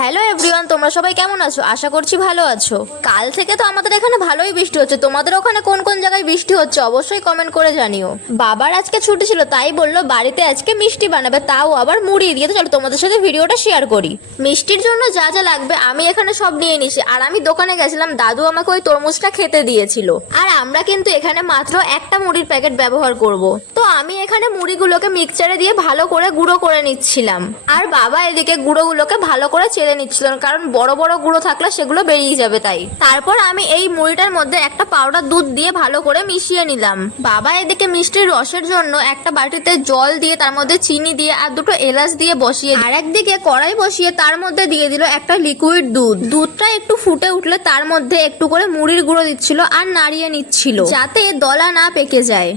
Hello everyone, তোমরা সবাই কেমন আছো? আশা করছি ভালো আছো। কাল থেকে তো আমাদের এখানে ভালোই বৃষ্টি হচ্ছে। তোমাদের ওখানে কোন কোন জায়গায় বৃষ্টি হচ্ছে অবশ্যই কমেন্ট করে জানিও। বাবার আজকে ছুটি ছিল, তাই বলল, বাড়িতে আজকে মিষ্টি বানাবে, তাও আবার মুড়ি দিয়ে তো চলো, তোমাদের সাথে ভিডিওটা শেয়ার করি। মিষ্টির জন্য যা যা লাগবে, আমি এখানে সব নিয়ে নিছি। আর আমি দোকানে গেছিলাম, দাদু আমাকে ওই তরমুজটা খেতে দিয়েছিল। আর আমরা কিন্তু এখানে মাত্র একটা মুড়ির প্যাকেট ব্যবহার করব। তো আমি এখানে মুড়িগুলোকে মিক্সচারে দিয়ে ভালো করে গুঁড়ো করে নিচ্ছিলাম। আর বাবা এদিকে গুঁড়োগুলোকে ভালো করে চেলে নিচ্ছিলেন, কারণ বড় বড় গুঁড়ো থাকলে সেগুলো বেরিয়ে যাবে তাই। তারপর আমি এই মুড়িটার মধ্যে একটা পাউডার দুধ দিয়ে ভালো করে মিশিয়ে নিলাম। বাবা এদিকে মিষ্টির রসের জন্য একটা বাটিতে জল দিয়ে তার মধ্যে চিনি দিয়ে আর দুটো এলাচ দিয়ে বসিয়ে আর একদিকে কড়াই বসিয়ে তার মধ্যে দিয়ে দিল একটা লিকুইড দুধ। দুধটা একটু ফুটে উঠলে তার মধ্যে একটু করে মুড়ির গুঁড়ো দিচ্ছিল আর নাড়িয়ে নিচ্ছিল, যাতে দলা না পেকে যায়।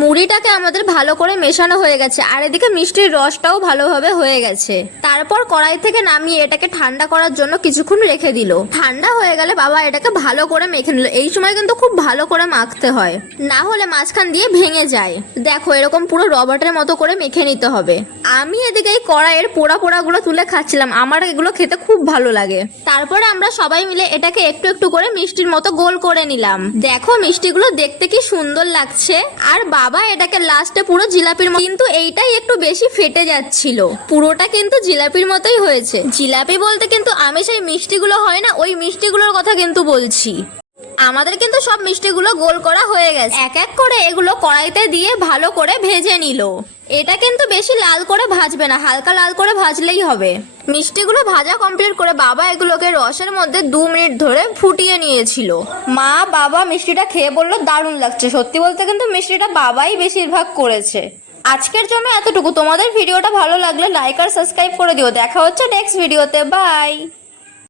মুড়িটাকে আমাদের ভালো করে মেশানো হয়ে গেছে, আর এদিকে মিষ্টির রসটাও ভালোভাবে হয়ে গেছে। তারপর কড়াই থেকে নামিয়ে এটাকে ঠান্ডা করার জন্য কিছুক্ষণ রেখে দিল। ঠান্ডা হয়ে গেলে বাবা এটাকে ভালো করে মেখে নিল। এই সময় কিন্তু খুব ভালো করে মাখতে হয়। না হলে মাঝখান দিয়ে ভেঙে যায়। দেখো, এরকম পুরো রবার্টের মতো করে মেখে নিতে হবে। আমি এদিকে এই কড়াইয়ের পোড়া পোড়াগুলো তুলে খাচ্ছিলাম। আমার এগুলো খেতে খুব ভালো লাগে। তারপরে আমরা সবাই মিলে এটাকে একটু একটু করে মিষ্টির মতো গোল করে নিলাম। দেখো, মিষ্টিগুলো দেখতে কি সুন্দর লাগছে। আর বাবা এটাকে লাস্টে পুরো জিলাপির মতো কিন্তু এইটাই একটু বেশি ফেটে যাচ্ছিল। পুরোটা কিন্তু জিলাপির মতোই হয়েছে। জিলাপি বলতে কিন্তু আমি সেই মিষ্টিগুলো হয় না, ওই মিষ্টিগুলোর কথা কিন্তু বলছি। আমাদের কিন্তু সব মিষ্টিগুলো গোল করা হয়ে গেছে। এক এক করে এগুলো কড়াইতে দিয়ে ভালো করে ভেজে নিল। এটা কিন্তু বেশি লাল করে ভাজবে না হালকা লাল করে ভাজলেই হবে। মিষ্টিগুলো ভাজা কমপ্লিট করে বাবা এগুলোকে রসের মধ্যে দু মিনিট ধরে ফুটিয়ে নিয়েছিল। মা বাবা মিষ্টিটা খেয়ে বলল দারুণ লাগছে। সত্যি বলতে কিন্তু মিষ্টিটা বাবাই বেশিরভাগ করেছে। আজকের জন্য এতটুকু। তোমাদের ভিডিওটা ভালো লাগলে লাইক আর সাবস্ক্রাইব করে দিও। দেখা হচ্ছে নেক্সট ভিডিওতে বাই